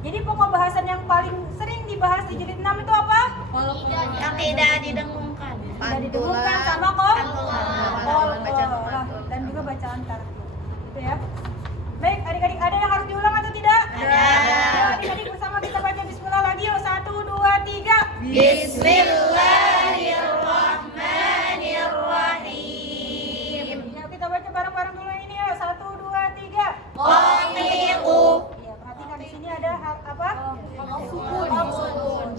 Jadi pokok bahasan yang paling sering dibahas di jilid 6 itu apa? Yang tidak didengungkan. Tidak didengungkan sama kok. Bacaan Dan juga bacaan tartil. Itu ya. Baik, adik-adik ada yang harus diulang atau tidak? Ada. Ayo adik-adik bersama kita baca bismillah lagi yuk. 1, 2, 3. Bismillahirrahmanirrahim. Ya, kita baca bareng-bareng dulu ini ya. 1, 2, 3. Qati'u. Ya, perhatikan di sini ada apa? Qaf sukun. Qaf sukun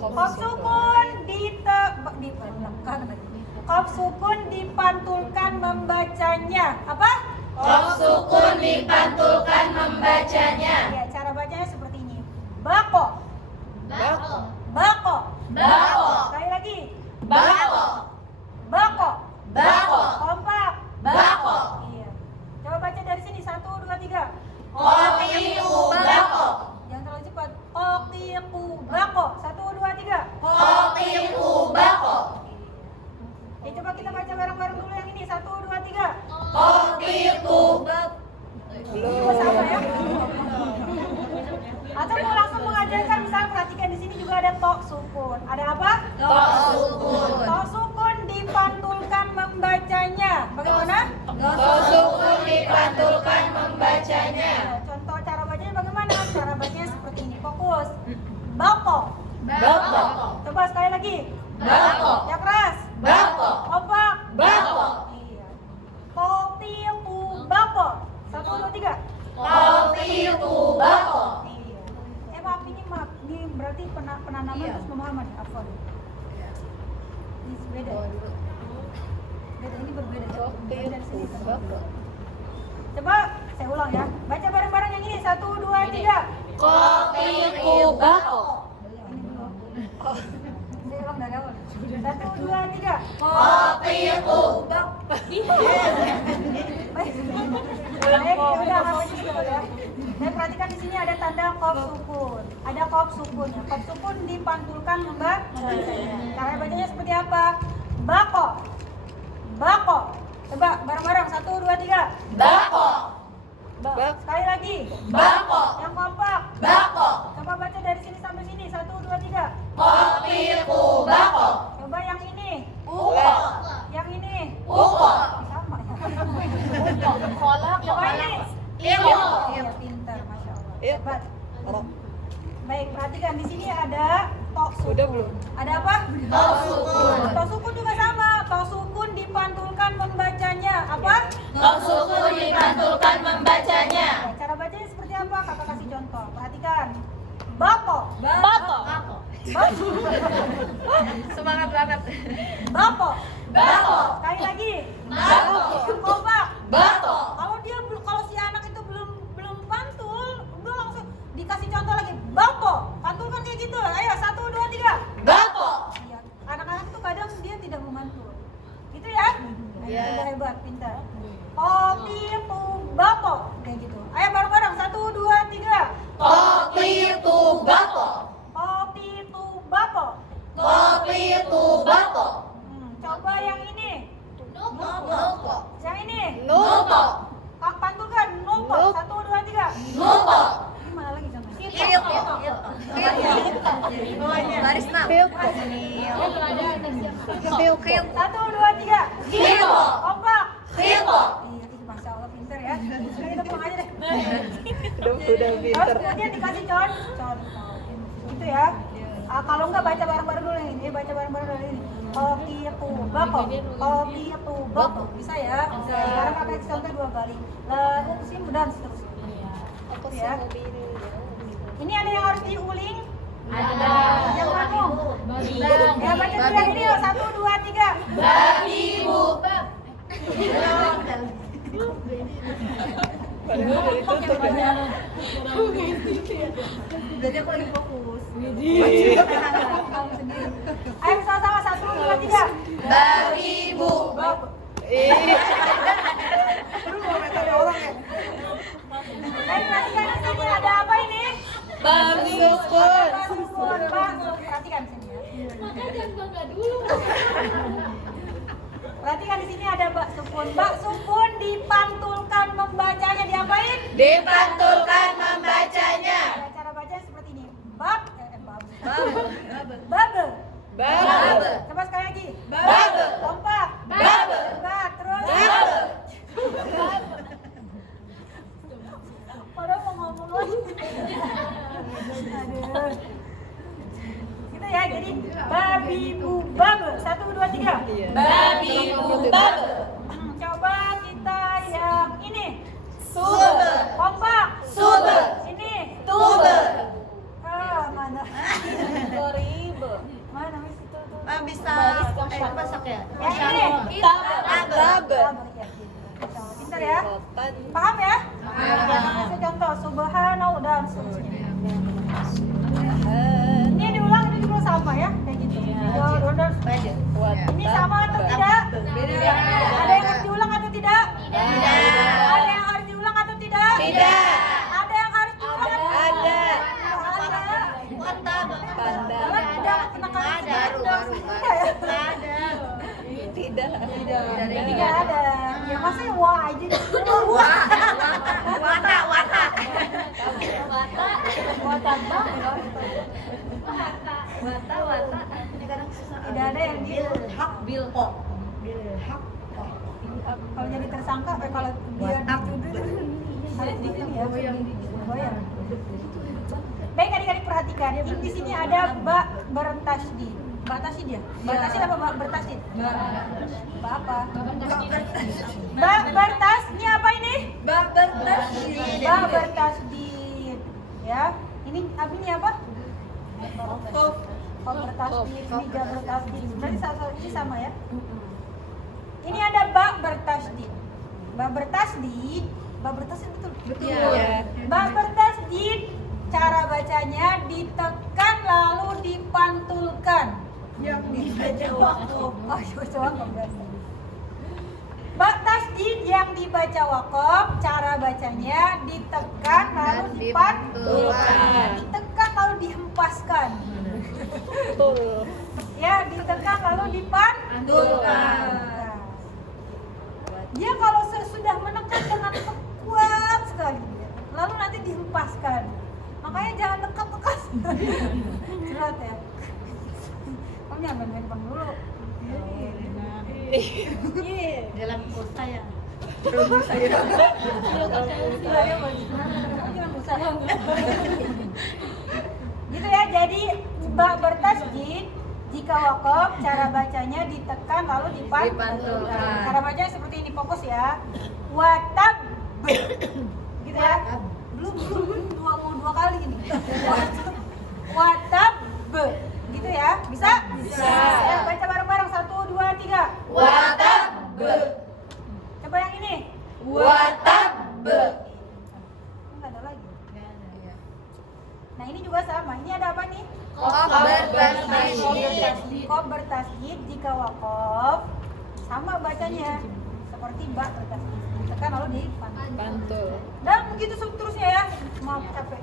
Qaf sukun dipantulkan membacanya. Apa? Qaf sukun dipantulkan membacanya. Ya, cara bacanya seperti ini. Bako. Bako. Bako. Bako. Sekali lagi. Bako. Bako. Bako. Kompak. Bako. Iya. Coba baca dari sini. 1, 2, 3. Qati'u bako. Jangan terlalu cepat. Qati'u bako. 1, 2, 3. Qati'u bako. Ya, coba kita baca bareng-bareng dulu yang ini. 1, 2, 3. Qati'u bako. Coba sama ya. Atau mau langsung mengajarkan, misalnya perhatikan di sini juga ada tok sukun. Ada apa? Tok sukun. Tok sukun dipantulkan membacanya. Bagaimana? Tok sukun dipantulkan membacanya. Contoh cara bacanya bagaimana? Cara bacanya seperti ini. Fokus. Bako. Bako. Coba sekali lagi. Bako. Ya keras. Bako. Kompak. Bako. Iya. Qati'u bako. 1, 2, 3. Qati'u bako. Iya. Maaf, ini berarti penanaman terus pemahaman. Afwan. Ini beda. Beda, ini berbeda. Beda dari sini. Coba saya ulang ya. Baca bareng-bareng yang ini. 1, 2, 3. Qati'u bako. Ini dulu. Saya ulang dari awal. 1, 2, 3. Qati'u bako. Baik. Baik, udah namanya gitu ya. Dan perhatikan di sini ada tanda qaf sukun. Ada qaf sukunnya. Qaf sukun dipantulkan membacanya. Cara bacanya seperti apa? Bako. Bako. Coba bareng-bareng. 1, 2, 3. Bako. Sekali lagi. Bako. Yang kompak. Bako. Coba baca dari sini sampai sini. 1, 2, 3. Qati'u bako. Coba yang ini. Uko. Yang ini. Uko. Sama ya. Kolak. Coba ini. Iko. Iya, pintar, masya Allah. Hebat. Baik, perhatikan di sini ada tok sukun. Udah belum? Ada apa? Tok sukun. Tok sukun juga sama. Tok sukun dipantulkan membacanya. Apa? Tok sukun dipantulkan membacanya. Ya, cara bacanya seperti apa? Kakak kasih contoh. Perhatikan. Bako. Bako. Bako. Semangat banget. Bako. Bako. Sekali lagi. Bako. Yang kompak. Bako. Kalau si anak itu belum pantul, udah langsung dikasih contoh lagi. Bako. Pantulkan kayak gitu. Ayo 1, 2, 3. Bako. Iya. Anak-anak tuh kadang dia tidak memantul. Gitu ya? Iya. Hebat, pintar. Qati'u bako. Kayak gitu. Ayo bareng-bareng. 1, 2, 3. Qati'u bako. Qati'u bako. Qati'u bako. Coba yang ini. Nuko. Yang ini. Nuko. Kak pantulkan. Nuko. 1, 2, 3. Nuko. Ini mana lagi contohnya? Baris enam. Kiuk. 1, 2, 3. Kiuk. Kompak. Kiuk. Iya, masya Allah pintar ya. Sudah kita pulang aja deh. Udah Terus pinter. kemudian dikasih contoh. Gitu ya. Kalau enggak baca bareng-bareng dulu ini. Baca bareng-bareng dulu ini. Qati'u bako. Qati'u bako. Bisa ya? Bisa. Sekarang kakak kasih contoh 2 kali. La uqsim dan seterusnya. Ya. Ini ada yang harus diuling? Ada. Yang mana? Ya baca dulu yang ini. 1, 2, 3. Babi bu. Padahal dari tutup ya. Berarti aku lagi fokus. Ayo sama-sama 1, 2, 3. Babi bu. Baik, perhatikan di sini ada apa ini? Babi Sukun. Sukun, perhatikan di sini ya. Maka jangan bangga dulu. Perhatikan di sini ada bak sukun. Bak sukun dipantulkan membacanya diapain? Dipantulkan membacanya. Ya, cara bacanya seperti ini. Babe. Babe. Coba sekali lagi. Babe. Kompak. Babe. Coba terus. Babe. Padahal mau ngomong lagi. Aduh. Gitu ya, jadi babi bu babe. 1, 2, 3. Iya. Babi bu babe. Coba kita yang ini. Sube. Kompak. Sube. Ini. Tube. Mana? Koribe. Mana wis itu tuh? Bisa masak ya? Yang ini. Babe. Ya. Pintar ya. Rotan. Paham ya? Kasih contoh subhanallah dan seterusnya. Ini diulang, ini juga sama ya, kayak gitu. Ini sama atau tidak? Beda. Ada yang harus diulang atau tidak? Tidak. Ada yang harus diulang atau tidak? Tidak. Ada yang harus diulang? Ada. Ada. Panda. Kalau tidak kenakan Tidak. Tidak ada. Ya masa yang wah aja. Tidak ada yang di kalau jadi tersangka, kalau dia dituduh harus di sini ya, goyang. Baik adik-adik perhatikan, ini di sini ada ba bertasdid. Batasi dia. Batasi apa bertasdid? Ba apa? Ba bertas, ini apa ini? Ba bertasdid. Ya. Ini apa? Kof bertasdid, ini ja bertasdid. Berarti ini sama ya? Ini ada ba bertasdid. Ba bertasdid betul. Iya. Ba bertasdid, cara bacanya ditekan lalu dipantulkan. Yang dibaca wakof. Ba tasdid yang dibaca wakof, cara bacanya ditekan lalu dipantulkan. Ditekan lalu dihempaskan. Betul. Ya, ditekan lalu dipantulkan. Dia kalau sudah menekan dengan kuat sekali, lalu nanti dihempaskan. Makanya jangan dekat-dekat. Berat ya. Kamu jangan main handphone dulu. Dalam kota ya. Gitu ya, jadi ba bertasdid jika wakof, cara bacanya ditekan lalu dipantulkan. Cara bacanya seperti ini, fokus ya. Watab, gitu ya. Belum dua kali ini. Watab, gitu ya. Bisa? Bisa. Ya, baca bareng-bareng 1, 2, 3. Watab. Coba yang ini. Watab. Enggak ada lagi. Nah ini juga sama. Ini ada apa nih? Kof bertasdid jika wakof sama bacanya seperti ba bertasdid ditekan lalu Pantul. dan begitu seterusnya ya. Maaf capek.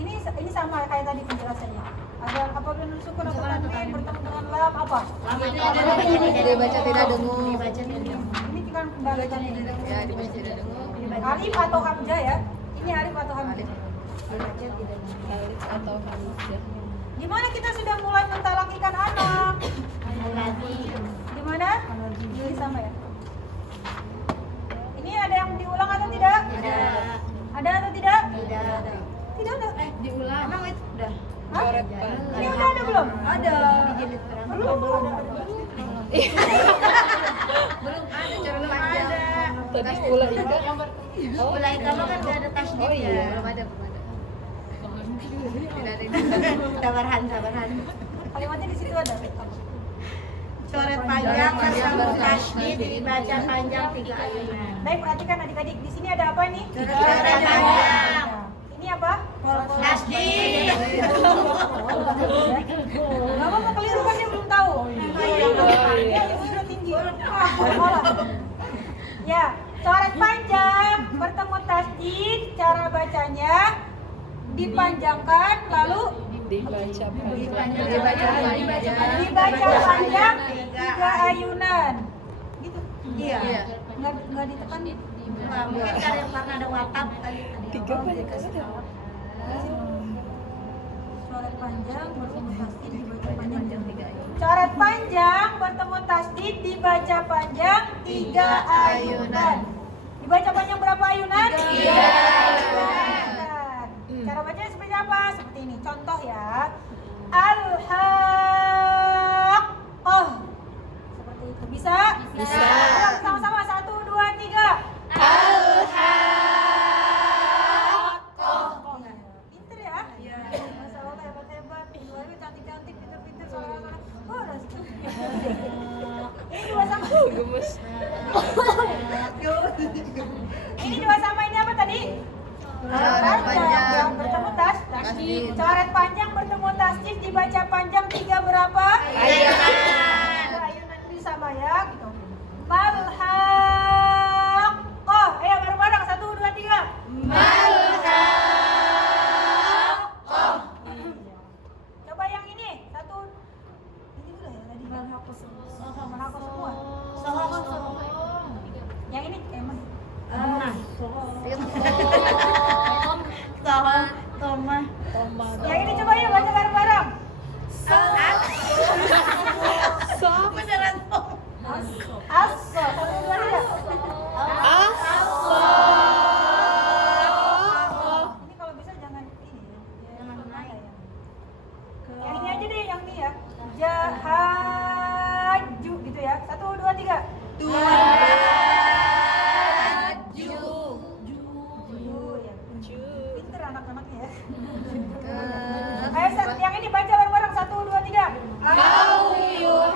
Ini sama kayak tadi penjelasannya. Ada apabila nun sukun atau tanwin bertemu dengan lam apa? Dibaca tidak dengung. Ini kan kembaliannya. Ya, dibaca tidak dengung. Alif atau hamzah ya? Ini alif atau hamzah? Alif atau hamzah. Di mana kita sudah mulai mentalakikan anak? Di mana? Ini sama ya. Ini ada yang diulang atau tidak? Ada atau tidak? Tidak ada. Diulang. Emang itu udah. Hah? Coret panjang. Ini udah ada belum? Ada. Belum. Belum ada cara panjang. Tadi mulai juga. Mulai kalau kan udah ada tasdid Oh, iya. ya. Belum ada. Tidak ada. Sabaran. Kalimatnya di situ ada. Coret panjang bersambung tasdid dibaca panjang 3 ayunan. Baik, perhatikan adik-adik. Di sini ada apa nih? Coret panjang. Ini apa? Tasdid. Mama mau keliru kan dia belum tahu. Dia ilmu sudah tinggi. Malah. Ya, coret panjang bertemu tasdid, cara bacanya dipanjangkan lalu Dibaca panjang. dibaca panjang 3 ayunan. Gitu. Iya. Nggak ditekan. Nah, mungkin karena ada watab tadi. 3 banyak kan? Coret panjang bertemu tasdid dibaca panjang 3 ayunan. Coret panjang bertemu tasdid dibaca panjang 3 ayunan. Dibaca panjang berapa ayunan? 3 ayunan. Cara bacanya seperti apa? Seperti ini. Contoh ya. Al-Haqqah. Seperti itu. Bisa? Bisa. Ulang sama-sama. 1, 2, 3. Al-Haqqah. Pinter ya? Iya. Masya Allah, hebat-hebat. Dua-duanya cantik-cantik, pinter-pinter, soleh-soleh. Oh, ini dua sama. Gemes. Ini dua sama ini apa tadi? Coret panjang. Bertemu Tasdid. Coret panjang bertemu tasdid dibaca panjang 3 berapa? Ayunan. 3 ayunan ini sama ya gitu. Malhaqqah. Ayo bareng-bareng 1, 2, 3. Malhaqqah. Coba yang ini. Satu. Ini udah ya tadi malhaqqah semua. Malhaqqah semua. Yang ini emang. Toma. Yang ini coba yuk baca bareng-bareng. Beneran As-so. 1, 2, 3. Ini kalau bisa jangan ini ya. Jangan naik ya. Yang ini aja deh, yang ini ya. Jahaju gitu ya. 1, 2, 3. Ju ya. Pinter anak-anaknya ya. Ayo yang ini baca bareng-bareng 1, 2, 3. Kau yuhaju.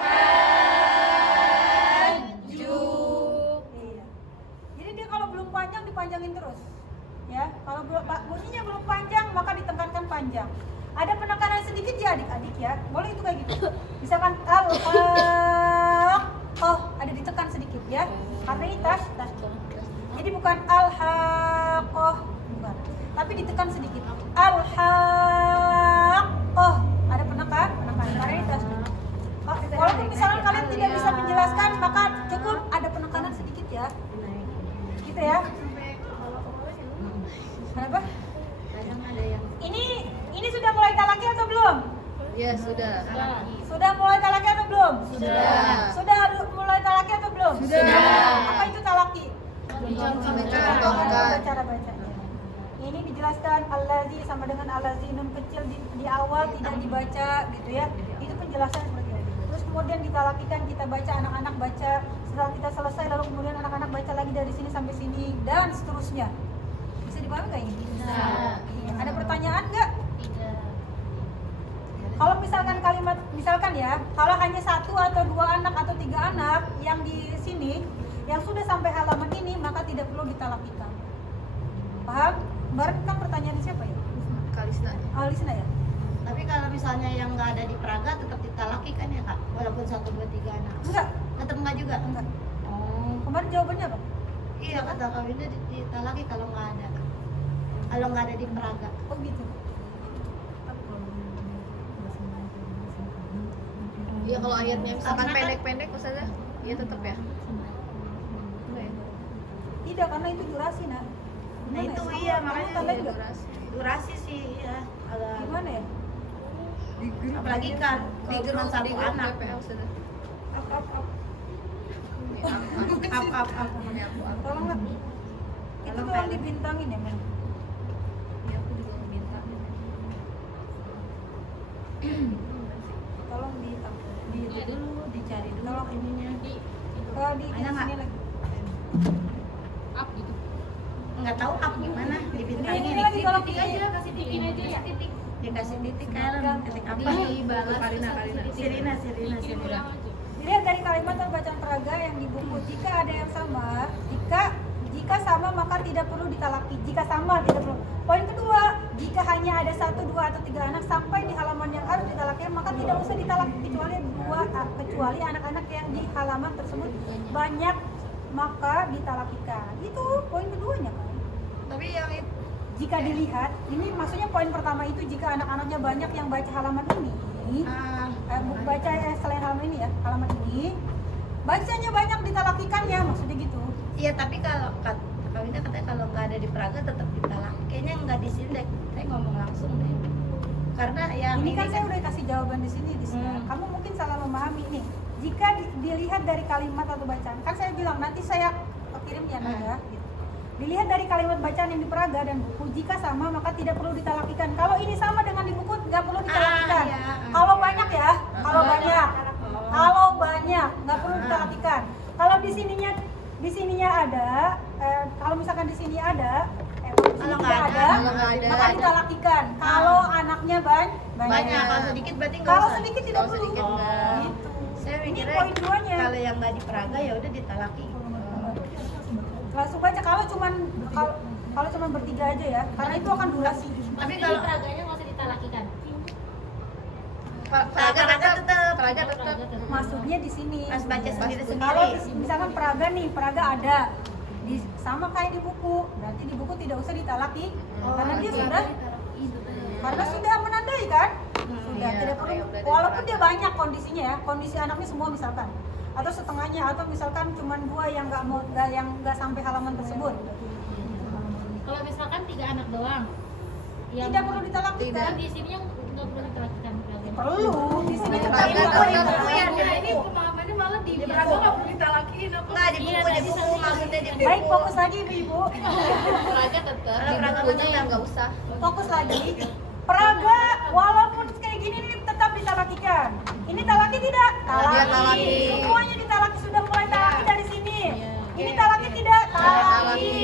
Iya. Jadi dia kalau belum panjang dipanjangin terus. Ya, kalau bunyinya belum panjang maka ditekankan panjang. Ada penekanan sedikit ya adik-adik ya. Boleh itu kayak gitu. Misalkan oh ada ditekan sedikit ya. Karena ini tas. Jadi bukan al-haqqah, bukan. Tapi ditekan sedikit. Al-haqqah. Ada penekanan. Karena ini tas. Walaupun misalnya kalian tidak bisa menjelaskan, maka cukup ada penekanan sedikit ya. Gitu ya. Kenapa? Ini sudah mulai talaki atau belum? Ya sudah. Sudah mulai talaki atau belum? Sudah. Sudah mulai talaki atau belum? Sudah. Apa itu talaki? Mencontohkan. Cara bacanya. Ini dijelaskan allazi sama dengan allazi nun kecil di awal tidak dibaca gitu ya. Itu penjelasan seperti itu. Terus kemudian ditalakikan, kita baca, anak-anak baca. Setelah kita selesai lalu kemudian anak-anak baca lagi dari sini sampai sini dan seterusnya. Bisa dipahami nggak ini? Bisa. Iya. Ada pertanyaan nggak? Kalau misalkan kalimat, misalkan ya, kalau hanya 1 atau 2 anak atau 3 anak yang di sini, yang sudah sampai halaman ini, maka tidak perlu ditalakikan. Paham? Barat kan pertanyaan siapa ya? Kalisna. Alisna ya? Tapi kalau misalnya yang nggak ada di Praga tetap ditalaki kan ya kak? Walaupun 1, 2, 3 anak. Enggak, Tetap enggak juga? enggak. Oh. Kemarin jawabannya apa? Iya kata kawinnya ditalaki kalau nggak ada. Kalau nggak ada di Praga. Oh gitu. Iya kalau ayatnya misalkan Karena kan- pendek-pendek Ustazah, iya tetap ya. Enggak ya? Tidak, karena itu durasi, nak. Nah Gimana itu ya? iya Kamu makanya tambahin nggak? durasi sih ya. Agak. Gimana ya? Apalagi kan Di kalau cuma grup 1 anak. PPL Ustazah. Up. Up. Tolong nggak? Itu Tolong, tolong Pel. dibintangin ya, Men. Iya aku juga minta. Tolong di dulu, dicari dulu. Tolong ininya. Di Ada nggak? sini lagi. Nggak tahu up gimana Ini dibintangin. lagi tolong di Dikasih titik aja. Titik apa? Sirina. Dilihat dari kalimat dan bacaan peraga yang di buku. Jika ada yang sama, jika sama maka tidak perlu ditalaki. Jika sama tidak perlu. Poin kedua, jika hanya ada 1, 2 atau 3 anak sampai di halaman yang harus ditalaki, maka tidak usah ditalaki kecuali anak-anak yang di halaman tersebut banyak maka ditalakikan. Itu poin keduanya kan. Tapi yang itu Jika dilihat, ini maksudnya poin pertama itu jika anak-anaknya banyak yang baca halaman ini, selain halaman ini ya, halaman ini, bacanya banyak ditalakikan ya, maksudnya gitu. iya tapi kalau kawinnya katanya kalau nggak ada di Praga tetap ditalaki. Kayaknya nggak di sini deh. Saya ngomong langsung deh. karena yang Ini kan saya udah kasih jawaban di sini. Kamu mungkin salah memahami nih. Jika dilihat dari kalimat atau bacaan, kan saya bilang nanti saya kirim ya Nada. Gitu. Dilihat dari kalimat bacaan yang di peraga dan buku, jika sama maka tidak perlu ditalakikan. Kalau ini sama dengan di buku nggak perlu ditalakikan. Iya. Kalau banyak ya, kalau banyak nggak perlu ditalakikan. Kalau di sininya ada, kalau misalkan di sini ada, Kalau nggak ada, maka ditalakikan. Kalau anaknya banyak. Kalau sedikit berarti nggak Kalau usah. sedikit tidak perlu. sedikit nggak. Gitu. Saya Ini mikirnya poin duanya. kalau yang nggak di peraga ya udah ditalaki. Langsung baca kalau cuma bertiga aja ya, karena itu akan durasi. Tapi kalau peraganya nggak usah ditalakikan. peraga tetap. Peraga tetap. Maksudnya di sini. Pas baca sendiri-sendiri. Kalau misalkan peraga ada sama kayak di buku, berarti di buku tidak usah ditalaki karena dia sudah menandai kan? Sudah Iya, tidak perlu. udah Walaupun ada dia banyak kondisinya ya, kondisi anaknya semua misalkan atau setengahnya atau misalkan cuma 2 yang nggak sampai halaman tersebut. Kalau misalkan 3 anak doang, yang Tidak perlu ditalakikan. kan di sini yang nggak perlu ditalakikan peraganya. Perlu di sini Iya, tetap iya, perlu. iya. Ini pemahamannya malah di peraga nggak perlu ditalakin. Nggak di buku, di buku maksudnya di buku. Baik, fokus lagi ibu-ibu. Peraga tetap. Di Peraga bukunya tetap. yang nggak usah. Fokus lagi. Peraga walaupun kayak gini nih tetap ditalakikan. Ini talaki tidak? Iya, talaki. Semuanya ditalaki, sudah mulai talaki dari sini. Iya. Ini talaki tidak? Talaki. Talaki.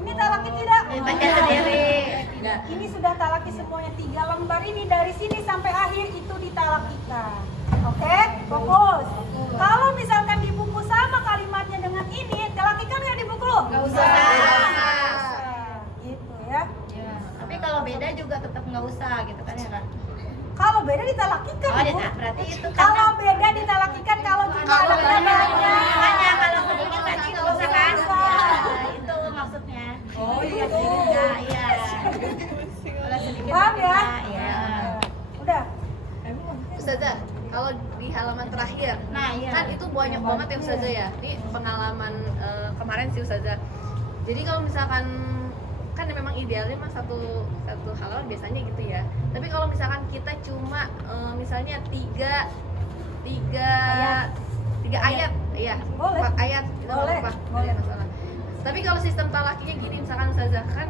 Ini talaki tidak? Baca sendiri. Ini sudah talaki semuanya 3 lembar ini dari sini sampai akhir itu ditalakikan. Oke? Fokus. Kalau misalkan di buku sama kalimatnya dengan ini, talakikan nggak di buku? Nggak usah. Gitu ya. Tapi kalau beda juga tetap nggak usah gitu kan ya kak? Kalau beda ditalakikan, Oh, Bu. berarti itu Kalau beda ditalakikan kalau jumlah Kalau anaknya banyak. banyak kalau sedikit berarti nggak usah kan? Ya, itu maksudnya. Oh, iya. Nah, iya. Kalau sedikit Paham berarti ya? nggak, Iya. Udah. Ustazah, kalau di halaman terakhir, Nah, iya. kan itu banyak banget ya Ustazah ya. Ini pengalaman kemarin sih Ustazah. Jadi kalau misalkan kan memang idealnya mah satu halaman biasanya gitu ya. Tapi kalau misalkan kita cuma misalnya tiga ayat, ya, Boleh. 4 ayat, itu nggak Boleh. apa-apa, Boleh. masalah. Tapi kalau sistem talakinya gini misalkan Ustazah, kan